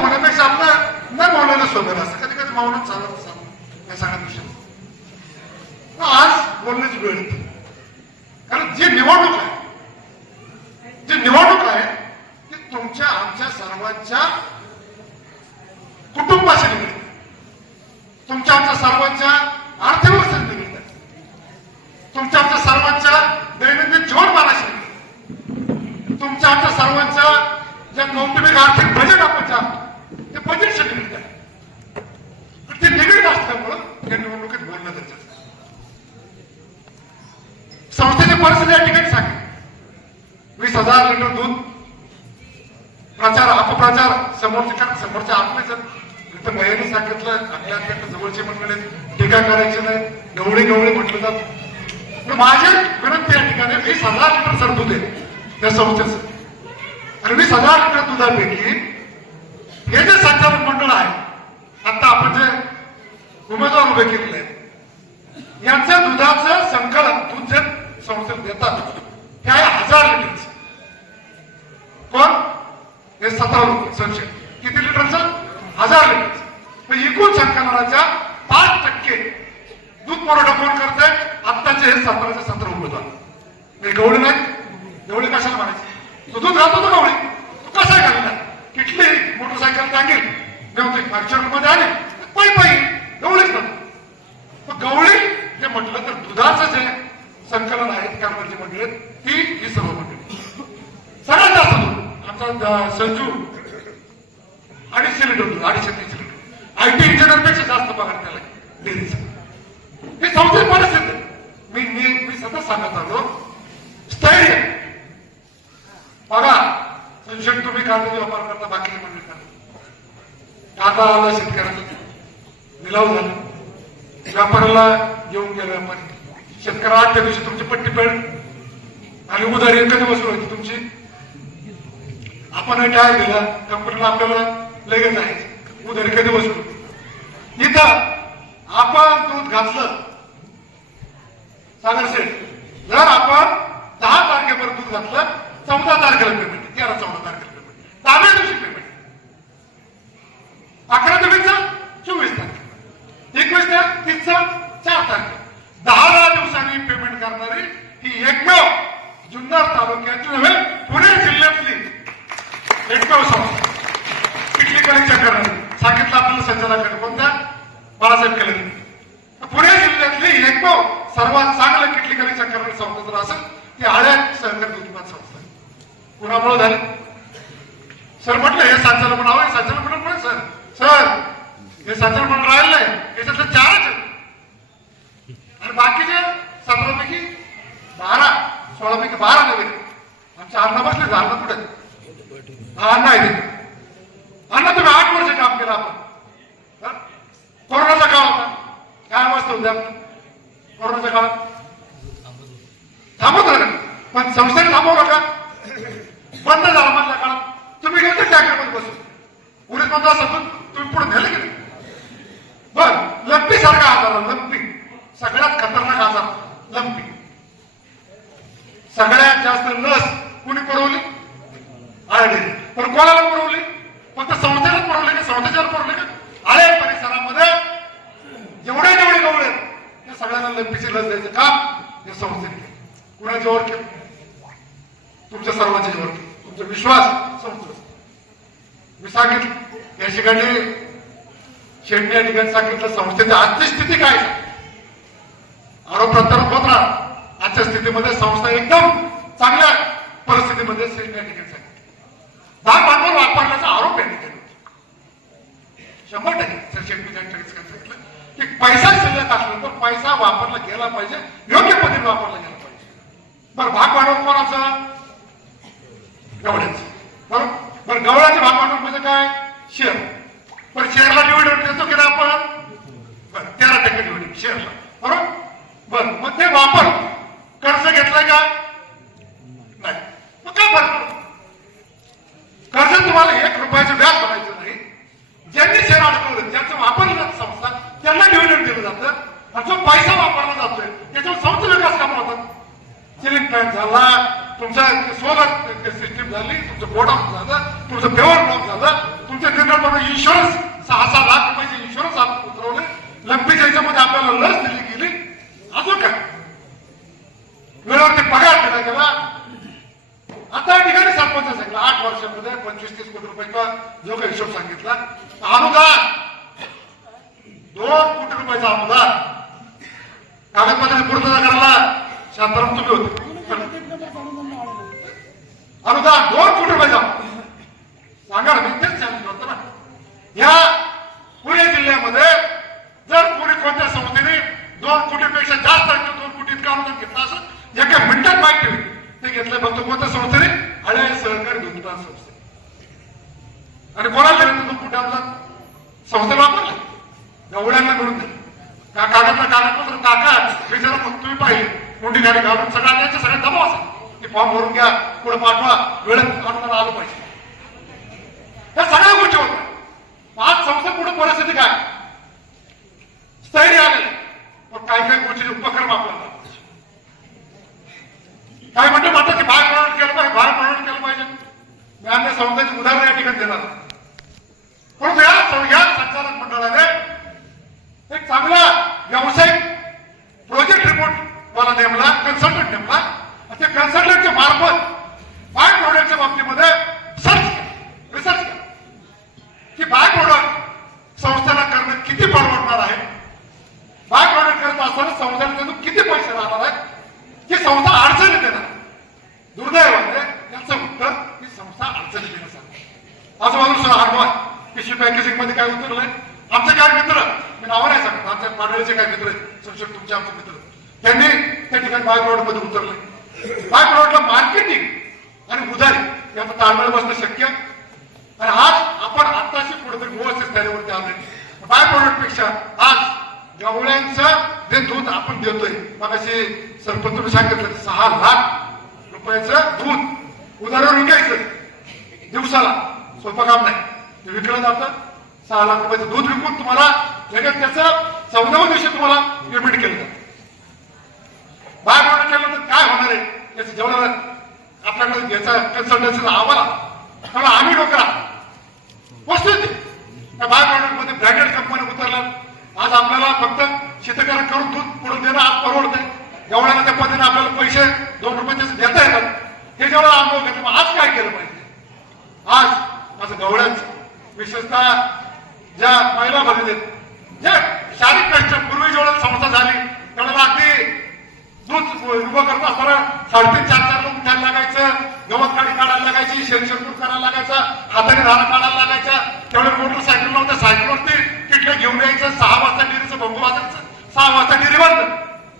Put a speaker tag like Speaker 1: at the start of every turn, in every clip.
Speaker 1: होण्यापेक्षा आपलं न बोललेलं सोबत असतं कधी कधी मौनच चालत असं या सगळ्या विषय आज बोलण्याची वेळ येते. कारण जी निवडणूक आहे जी निवडणूक आहे ती तुमच्या आमच्या सर्वांच्या कुटुंबाशी निगडीत तुमच्या आमच्या सर्वांच्या अर्थव्यवस्थेशी निगडीत आहे. तुमच्या आमच्या सर्वांच्या दैनंदिन जीवनमानाशी निगडीत तुमच्या आमच्या सर्वांच्या ज्या कौटुंबिक आर्थिक बजेट आपण जे आणतो ते बजेटशी निगडीत आहे आणि ते निगडीत असल्यामुळं या निवडणुकीत बोलणं गरजेचं आहे संस्थेची परिस्थिती या ठिकाणी सांगेल वीस हजार लिटर दूध प्रचार अपप्रचार समोरच्या समोरच्या आपलेच तिथं महिलांनी सांगितलं आपल्या आपल्याकडे जवळचे म्हणले टीका करायची नाही. गवळी गवळी म्हटलं जात. पण माझी विनंती या ठिकाणी वीस हजार लिटर सर दूध आहे त्या संस्थेचं आणि वीस हजार लिटर दुधापैकी हे जे संचालक मंडळ आहे आता आपण जे उमेदवार उभे केलेले आहेत यांचं दुधाचं संकलन दूध जे संस्थेत देतात त्या हजार लिटरचं. कोण हे सतरा संशय. किती लिटरचं? हजार लिटरचं. एकूण संकलनाच्या पाच टक्के दूध पुरवठा कोण करतंय? आत्ताचे हे सतराचे सतरा उमेदवार. हे गवळी नाही गवळी कशाला म्हणायची? तो दूध राहतो ना गवळी. तू कसा घालणार? किटली मोटरसायकल टाकेल नव्हते मागच्या मध्ये आले पै पै गवळीच नव्हतं पण गवळी जे म्हटलं तर दुधाचं जे संकलन आहे करण्याची मंडळी आहेत, ती ही सर्व मंडळी सगळ्यात जास्त दूध आमचा अं, संजू. अडीचशे लिटर होतो अडीचशे तीनशे लिटर आय टी इंजिनियर जास्त पगार त्याला डेअरीचा हे संस्थेची परिस्थिती आहे. मी मी मी सतत सांगत आलो. स्थैर्य. बघा संशय तुम्ही कांदा व्यापार करता बाकी मंडळी म्हणजे करता कांदा आला शेतकऱ्याचा. निलाव झाला. व्यापाऱ्याला येऊन गेला व्यापारी. शेतकऱ्या आठ दिवशी तुमची पट्टी पेड. आणि उधारी कधी वसूल होती तुमची. आपण काय दिला कम्प्युटरला आपल्याला लगेच आहे उधारी कधी बसलो इथं आपण दूध घातलं. सागर सेठ जर आपण दहा तारखेपर्यंत दूध घातलं चौदा तारखेला पेमेंट तेरा चौदा तारखेला पेमेंट दहाव्या दिवशी पेमेंट अकरा तारखेचं चोवीस तारखे एकवीस तारीख तीसचं चार तारखे दहा दहा दिवसांनी पेमेंट करणारी ही एकमेव जुन्नर तालुक्याची नव्हे पुणे जिल्ह्यातली एकमेव संस्था पिकली कलेक्शन करणारी सांगितलं आपल्याला संचालकांनी कोणत्या बाळासाहेब केले पुणे जिल्ह्यातली एकमेव सर्वात चांगलं किटली कलेक्शन करणारी संस्था जर असेल ती आळ्या सहकारी उत्पादन संस्था आहे. कुणामुळे झालं. सर म्हटलं हे संचालक मंडळ हवं संचालक मंडळ पण सर? सर हे संचालक मंडळ राहिलं नाही याच्यातलं चारच आणि बाकीचे सतरापैकी बारा सोळापैकी बारा नव्हे आमच्या अण्णा बसले अण्णा कुठे हा अण्णा आहे अण्णा तुम्ही आठ वर्ष काम केलं आपण. कोरोनाचा काळ होता. काय अवस्था होती आपली? कोरोनाच्या काळात? थांबवत राहिलं पण संस्थेने थांबवलं का? बंद झाला मधल्या काळात. तुम्ही गेले टँकरमध्ये बसून. उरीत बंद असं तुम्ही पुढे नेलं की बर लंपी सारखा आजार लंपी. सगळ्यात खतरनाक आजार लंपी. सगळ्यात जास्त लस कुणी पुरवली? आळडी पण कोणाला पुरवली? फक्त संस्थेला पुरवली का? संस्थेच्या पुरवली का? आळे परिसरामध्ये जेवढे जेवढे गवळे त्या सगळ्यांना लंपीची लस द्यायचं काम या संस्थेने केलं. कुणाच्या ओळख केलं तुमच्या सर्वांच्या तुमचा विश्वास संस्था मी सांगितलं या ठिकाणी शेंडे या ठिकाणी सांगितलं संस्थेची आजची स्थिती काय? आहे? आरोप प्रत्यारोप होत राहा आजच्या स्थितीमध्ये संस्था एकदम चांगल्या परिस्थितीमध्ये शेंडे या ठिकाणी सांगितलं. भाग भांडवल वापरण्याचा आरोप यांनी केला शंभर टक्के. सर शेट्टी सांगितलं. की पैसा शिल्लक असला तर पैसा वापरला गेला पाहिजे योग्य पद्धतीने वापरला गेला पाहिजे. बरं भाग भांडवल कोणाचं? गवळ्याचं. बरोबर बरं गवळ्याचे भाग भांडवल म्हणजे काय? शेअर पण शेअरला डिव्हिडंड देतो की नाही आपण? बरं तेरा टक्के डिव्हिडंड शेअरला बरोबर बरं? मग ते वापर. कर्ज घेतलंय का? नाही. मग काय फरक कर्ज तुम्हाला एक रुपयाचं व्याज भरायचं नाही. ज्यांनी शेअर अडकवलं ज्यांचं वापरलं संस्था त्यांना डिव्हिडंड दिलं जातं. आणि जो पैसा वापरला जातोय त्याच्यावर संस्था विकास काम होतात. सिलिंग प्लॅन झाला. तुमचा सोलर सिस्टीम झाली तुमचं गोडाऊन झालं तुमचं पेवर ब्लॉक झालं तुमच्या निर्णय इन्शुरन्स सहा सहा लाख रुपयाचे इन्शुरन्स आपण उतरवले. लंपीच्या याच्यामध्ये आपल्याला लस दिली गेली. अजून काय? वेळेवरती पगार दिला गेला. आता या ठिकाणी सरपंच सांगितलं आठ वर्षामध्ये पंचवीस तीस कोटी रुपयाचा जो काही हिशोब सांगितला अनुदान. दोन कोटी रुपयाचा अनुदान. कागदपत्राची पूर्तता करायला शांताराम तुम्ही होते. अनुदान दोन कोटी रुपयाचा सांगा ना, मी तेच सांगितलं होतं ना. या पुणे जिल्ह्यामध्ये जर कोणी कोणत्या संस्थेने दोन कोटीपेक्षा जास्त रक्कम दोन कोटी इतकं अनुदान घेतलं असं एका मिनिटात माहिती होईल ते घेतलं फक्त कोणत्या संस्थेने? हळे सहकारी दुग्धदार संस्थे. आणि कोणाला दिलं ते दोन कोटी अनुदान? संस्थेला वापरले. गवळ्यांना मिळून दिलं. का कागदला कागदपत्र काका विचारा मग तुम्ही पाहिले. कोणती गाडी घालून सगळ्या दबाव असा ते फॉर्म भरून घ्या पुढे पाठवा वेळेत अनुदान आलं पाहिजे. या सगळ्या गोष्टी होत्या आज संस्था पुढे परिस्थिती काय? स्थैर्य आले पण काही काही गोष्टी उपक्रम आपल्याला काय म्हणतो म्हणतात की भाग प्रमाण केलं पाहिजे भाग प्रमाण केलं पाहिजे. मी आमच्या संस्थेचे उदाहरण या ठिकाणी देणार पण या या संचालक मंडळाने एक चांगला व्यावसायिक प्रोजेक्ट रिपोर्ट मला नेमला कन्सल्टंट नेमला. त्या कन्सल्टंटच्या मार्फत बाय प्रोडक्टच्या बाबतीमध्ये सर्च रिसर्च की बाय प्रोडक्ट संस्थेला करणं किती परवडणार आहे? बाय प्रोडक्ट करत असताना संस्थेला त्यातून किती पैसे राहणार आहेत? की संस्था अडचणीत येणार दुर्दैवाने याचं उत्तर ही संस्था अडचणीत येणं सांगते सर अनुभव पिशवी पॅकेजिंगमध्ये काय उतरलंय आमचे काय मित्र मी नाव नाही सांगत आमच्या पाडळीचे काय मित्र आहेत संशय तुमचे आमचे मित्र त्यांनी त्या ठिकाणी बाय प्रोडक्टमध्ये उतरले बाय प्रोडक्टला मार्केटिंग आणि उधारी. याचं ताळमेळ बसणं शक्य. आणि आज आपण आताशी कुठेतरी व्यवस्थित स्थानावरती आलोय. बाय प्रोडक्ट आज गवळ्यांचं जे दूध आपण देतोय. मग सरपंच सांगितलं सहा लाख रुपयाचं दूध उदाहरण विकायचं. दिवसाला. सोपं काम नाही. ते विकलं जातं. सहा लाख रुपयाचं दूध विकून तुम्हाला लगेच त्याचं चौदाव्या दिवशी तुम्हाला पेमेंट केलं जातं बाय प्रोडक्ट केलं तर काय त्याचं आहे आपल्याकडे घ्यायचा कन्सल्टन्सीला आम्हाला. त्यामुळे आम्ही डोकरा वस्तुस्थिती त्या बाय प्रॉडक्टमध्ये ब्रँडेड कंपनी उतरल्या आज आपल्याला फक्त शेतकऱ्यांना करून दूध पुढून देणं आज परवडते जेवणाला त्या पद्धतीने आपल्याला पैसे दोन रुपये देता येतात. हे जेवढा अनुभव घेतो मग आज काय केलं पाहिजे? आज माझं गवळ्याच विशेषतः ज्या महिला भरले ज्या शारीरिक कष्ट पूर्वी जेवढं संस्था झाली तेवढ्याला अगदी दूध उभं करत असताना साडेतीन चार चार लोक उठायला लागायचं गवत काढी काढायला लागायची शेणशेपूट करायला लागायचा हाताने धारा काढायला लागायचा तेवढे मोटरसायकल नव्हत्या सायकलवरती किटलं घेऊन यायचं सहा वाजता डिरीचं बंबू वाजायचं सहा वाजता डिरी बंद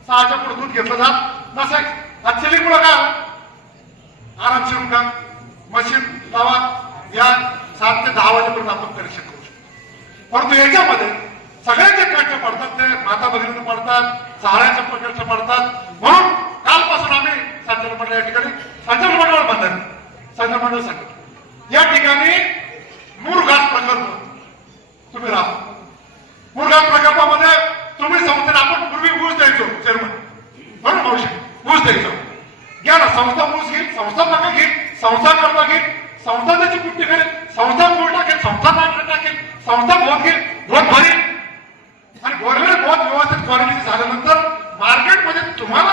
Speaker 1: सहाच्या पुढे दूध घेतलं जात नसायचं आज चिलिंग मुळे काय आरामशीर उठा मशीन लावा या सात ते दहा वाजेपर्यंत आपण परीक्षा करू शकतो परंतु याच्यामध्ये सगळ्यांचे कष्ट पडतात माता भगिनी पडतात सहाऱ्याचे प्रकारचे पडतात. म्हणून कालपासून आम्ही संचालक मंडळ या ठिकाणी संचालक मंडळ बांधलं संचालक मंडळ सांगितलं या ठिकाणी मुरघाट प्रकल्प तुम्ही राहा. मुरघाट प्रकल्पामध्ये तुम्ही संस्थेला आपण पूर्वी ऊस द्यायचो चेअरमन बरोबर मावशी ऊस द्यायचो. घ्या ना संस्था ऊस घेईल संस्था नका घेईल संस्था करता घेईल संस्था त्याची पुष्टी करेल संस्था मूळ टाकेल संस्था नाटक टाकेल संस्था भोग घेईल भोग भरेल आणि भरलेले भोत व्यवस्थित क्वालिटी झाल्यानंतर मार्केटमध्ये तुम्हाला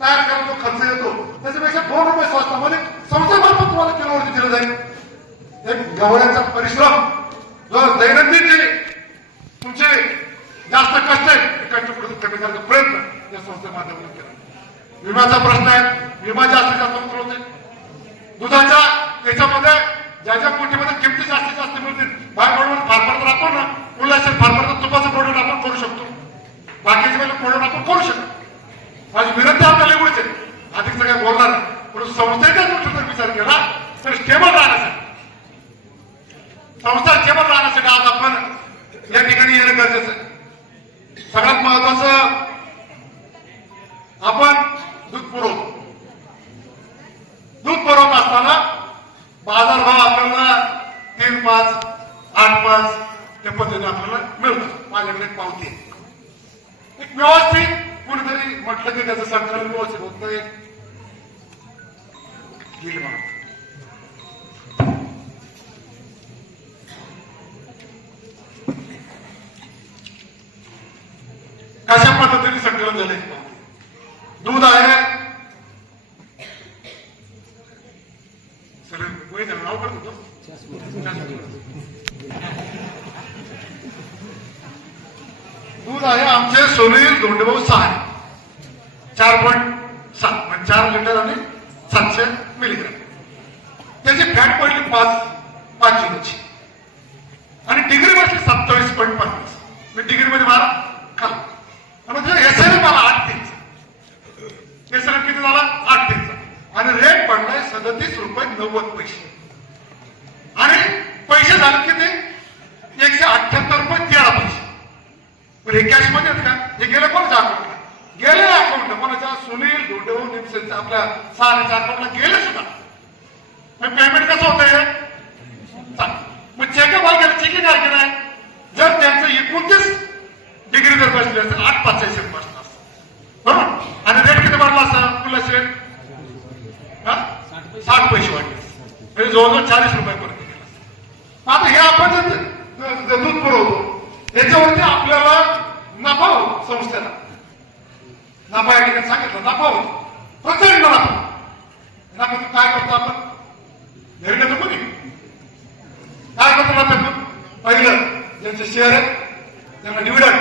Speaker 1: तयार करायला जो खर्च येतो त्याच्यापेक्षा दोन रुपये स्वस्तामध्ये संस्थेमार्फत तुम्हाला किलोवरती दिलं जाईल. एक गवळ्यांचा परिश्रम जो दैनंदिन जे तुमचे जास्त कष्ट आहेत ते कष्ट कुठे कमी करण्याचा प्रयत्न या संस्थे माध्यमातून केला. विम्याचा प्रश्न आहे विमा जास्तीत जास्त उतरवते दुधाच्या याच्यामध्ये ज्याच्या कोटीमध्ये किमती जास्तीत जास्त मिळतील बाय प्रोडक्ट फार तर आपण ना? मुलं असेल मला मिळतात माझ्याकडे पावती एक व्यवस्थित कुणीतरी म्हटलं की त्याचं सरकार व्यवस्थित होत नाही. कशा पद्धतीने संकलन झाले दूध आहे. सर नाव करतो दूध आहे आमचे सोनेरी धोंडेभाऊ सहा चार पॉईंट सात म्हणजे चार लिटर आणि सातशे मिलीग्राम त्याची फॅट पडली पाच पाच किलोची आणि डिग्री म्हणजे बसली सत्तावीस पॉईंट पन्नास. मी डिग्री मध्ये मला खाल्ला म्हणजे एस एल मला आठ तीनचा एस एल किती झाला? आठ तीनचा आणि रेट पडलाय सदतीस रुपये नव्वद पैसे. आणि पैसे झाले किती एकशे अठ्ठ्याहत्तर रुपये तेरा पैसे पण हे कॅशमध्ये का? हे गेलं कोणाच्या अकाउंटला गेले अकाउंट कोणाच्या? सुनील धोंडेव निमसेनच्या आपल्या सहाच्या अकाउंटला गेले सुद्धा. मग पेमेंट कसं होत आहे मग चेक वगैरे चेकिंग काय नाही? जर त्यांचं एकोणतीस डिग्री जर बसले असेल आठ पाच शेत बसला असत बरोबर? आणि रेट किती वाढला असता? तुला शेत हा? साठ पैसे वाढले. म्हणजे जवळजवळ चाळीस रुपयापर्यंत गेला. आता हे आपण दूध पुरवतो त्याच्यावरती आपल्या संस्थेला. नफा या ठिकाणी सांगितलं नफा होतो प्रचंड नफा नफा काय करतो आपण? घरी नेतो कोणी? काय करतो नफ्यातून पहिलं ज्यांचे शेअर आहेत त्यांना डिव्हिडंड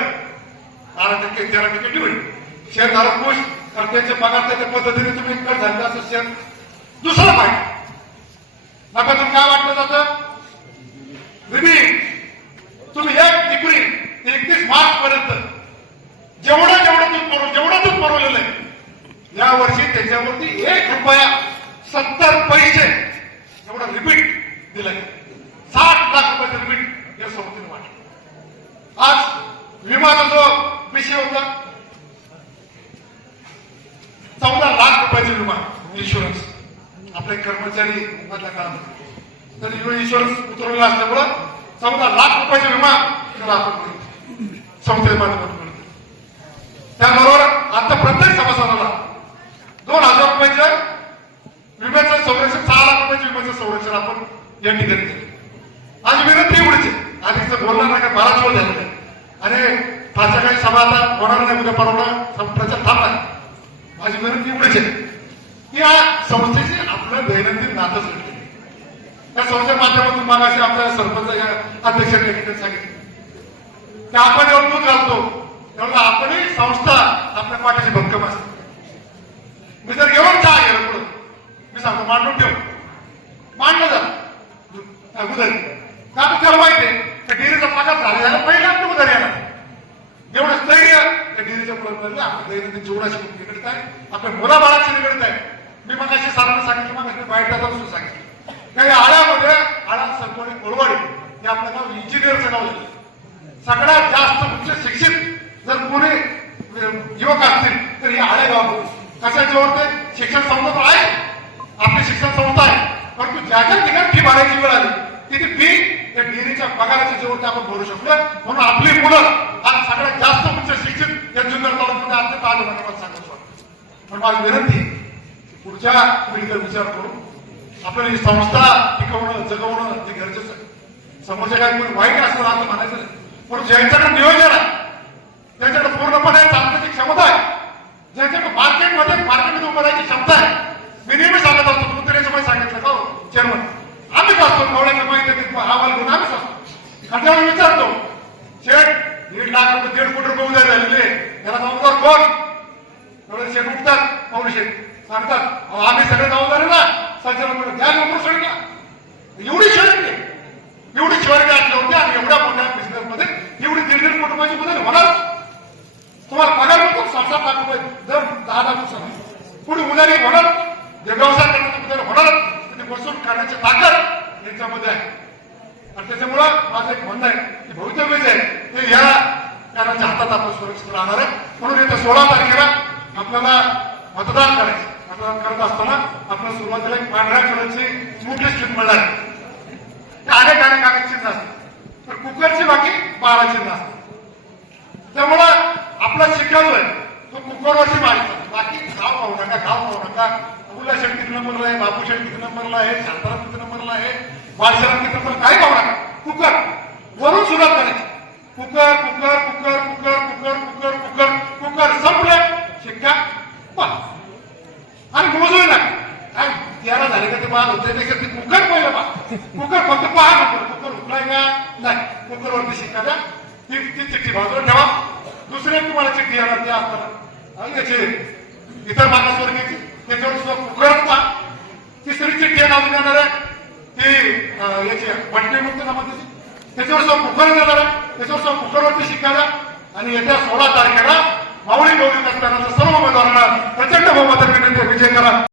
Speaker 1: बारा टक्के तेरा टक्के डिव्हिडंड शेअर धारक खुश कारण त्यांचे पगार त्याच्या पद्धतीने तुम्ही कट झाले असं शेअर दुसरा फायदा तुम्ही काय वाटलं जातं? रिबिंग तुम्ही एक एप्रिल ते एकतीस मार्च पर्यंत जेवढं जेवढं दूध पुरव जेवढं दूध पुरवलेलं आहे या वर्षी त्याच्यावरती एक रुपया सत्तर पैसे एवढं रिपीट दिलंय साठ लाख रुपयाचं रिपीट या संस्थेने वाटलं आज विमाचा जो विषय होता चौदा लाख रुपयाचा विमा इन्शुरन्स आपले कर्मचारी मधल्या काळामध्ये उतरवला असल्यामुळं चौदा लाख रुपयाचा विमा त्याला संस्थेच्या माध्यमातून मिळतो त्याबरोबर आता प्रत्येक सभासदाला दोन हजार रुपयाचं विम्याचं संरक्षण सहा लाख रुपयाचं विम्याचं संरक्षण आपण या ठिकाणी केलं. आज विनंती एवढीच आहे. आधीचं बोलणार नाही का? बराच वेळ झालेला आहे आणि फारशा काही सभा आता होणार नाही उद्या परवडा प्रचार थांबला माझी विनंती एवढीच आहे. की या संस्थेची आपलं दैनंदिन नातं सुटले त्या संस्थेच्या माध्यमातून मागाशी आपल्या सरपंच अध्यक्षांनी या सांगितलं. की आपण एवढं दूध घालतो. त्यामुळे आपणही संस्था आपल्या पाठीशी भक्कम असते. मी जर घेऊन जा गेलो पुढं मी सांगतो मांडून ठेव. मांडलं जा. उदर. का तर त्याला माहिती आहे त्या डेअरीचा पगार झालेला पहिला आपलं उदर येणार. जेवढं स्थैर्य त्या डेअरीच्या पुढे आपल्या दैनंदिन जेवढाशी खूप आहे. आपल्या मुलाबाळाशी निगडीत आहे. मी मग अशी सरांना सांगितलं मग बाहेर जाताना सांगितलं. काही आळ ते हे आपलं नाव इंजिनियरचं नाव झालं सगळ्यात जास्त उच्च शिक्षित जर कोणी युवक असतील तर हे आळे गाव कशाच्या ते शिक्षण संस्था तर आहे. आपली शिक्षण संस्था आहे. परंतु ज्या ज्या ठिकाणी फी भरायची वेळ आली. तिथे फी? त्या डिग्रीच्या पगाराच्या जेवढे आपण भरू शकलो. म्हणून आपली मुलं आज सगळ्यात जास्त उच्च शिक्षित या जुन्नर तालुक्यामध्ये अत्यंत आले मला सांगतो पण माझी विनंती पुढच्या पिढीचा विचार करून आपल्याला ही संस्था टिकवणं जगवणं हे गरजेचं आहे. समोरच्या काही कोणी वाईट असं असं म्हणायचं पण ज्यांच्याकडे नियोजन आहे ज्यांच्याकडे पूर्णपणे चालण्याची क्षमता आहे ज्यांच्याकडे मार्केटमध्ये मार्केटमध्ये उभं राहायची क्षमता आहे मी नेहमी सांगत असतो कुत्र्याचं पण सांगितलं का चेअरमन आम्हीच असतो कवड्याच्या माहिती अहवाल घेऊन आम्हीच असतो खात्यावर विचारतो शेठ दीड लाख रुपये दीड कोटी रुपये उद्या झालेले त्याला जबाबदार कोण एवढे शेठ उठतात पाऊल शेठ सांगतात अहो, आम्ही सगळे जबाबदार आहे ना संचालक द्या नंबर सोडला एवढी शहरी एवढी शहरी असली होती आणि एवढ्या मोठ्या बिझनेस मध्ये एवढी दीड दीड कोटी रुपयाची बदल होणार तुम्हाला पगार मिळतो सात सात लाख रुपये दर दहा लाख दिवसाला पुढे उदारी होणार जे व्यवसाय करण्याचं बदल होणार ते बसून करण्याची ताकद यांच्यामध्ये आहे आणि त्याच्यामुळं माझं एक म्हणणं आहे की भवितव्यच आहे ते या कानाच्या हातात आपण सुरक्षित राहणार आहे म्हणून येत्या सोळा तारखेला आपल्याला मतदान करायचं मतदान करत असताना आपल्याला सुरुवातीला एक मोठी स्लिप मिळणार आहे. ते अनेक अनेक अनेक चिन्ह असतात. तर कुकरची बाकी बारा चिन्ह असतात. त्यामुळं आपला शिक्का तो कुकरवरची मारायचा बाकी गाव पाहू नका गाव पाहू नका. उल्ला शेठ किती नंबरला आहे बापू शेठ किती नंबरला आहे शांताराम किती नंबरला आहे बाळशाराम किती नंबर काही पाहू नका. कुकर. वरून सुरुवात करायची. Cooker cooker cooker cooker cooker cooker cooker cooker. संपलं. शिक्का. आणि मोजू नका. झाले का ते बाद होते? त्याच्यात ते कुकर पहिलं पहा कुकर फक्त पहा कुकर कुकर चुकलाय का? नाही. कुकरवरती शिक्का द्या. ती ती चिठ्ठी बाजूला ठेवा. दुसरी तुम्हाला चिठ्ठी येणार ते असताना आणि त्याचे इतर मागासवर्गीची त्याच्यावर सुद्धा कुकर कुकरचा तिसरी चिठ्ठी आहे अजून येणार आहे. ती याची बंडली म्हणते ना मध्ये त्याच्यावर सुद्धा कुकर देणार आहे. त्याच्यावर सुद्धा कुकरवरती शिक्का द्या. आणि येत्या सोळा तारखेला मावळी गौरी कसब्याचा सर्व उमेदवारांना प्रचंड बहुमताने विजय करा.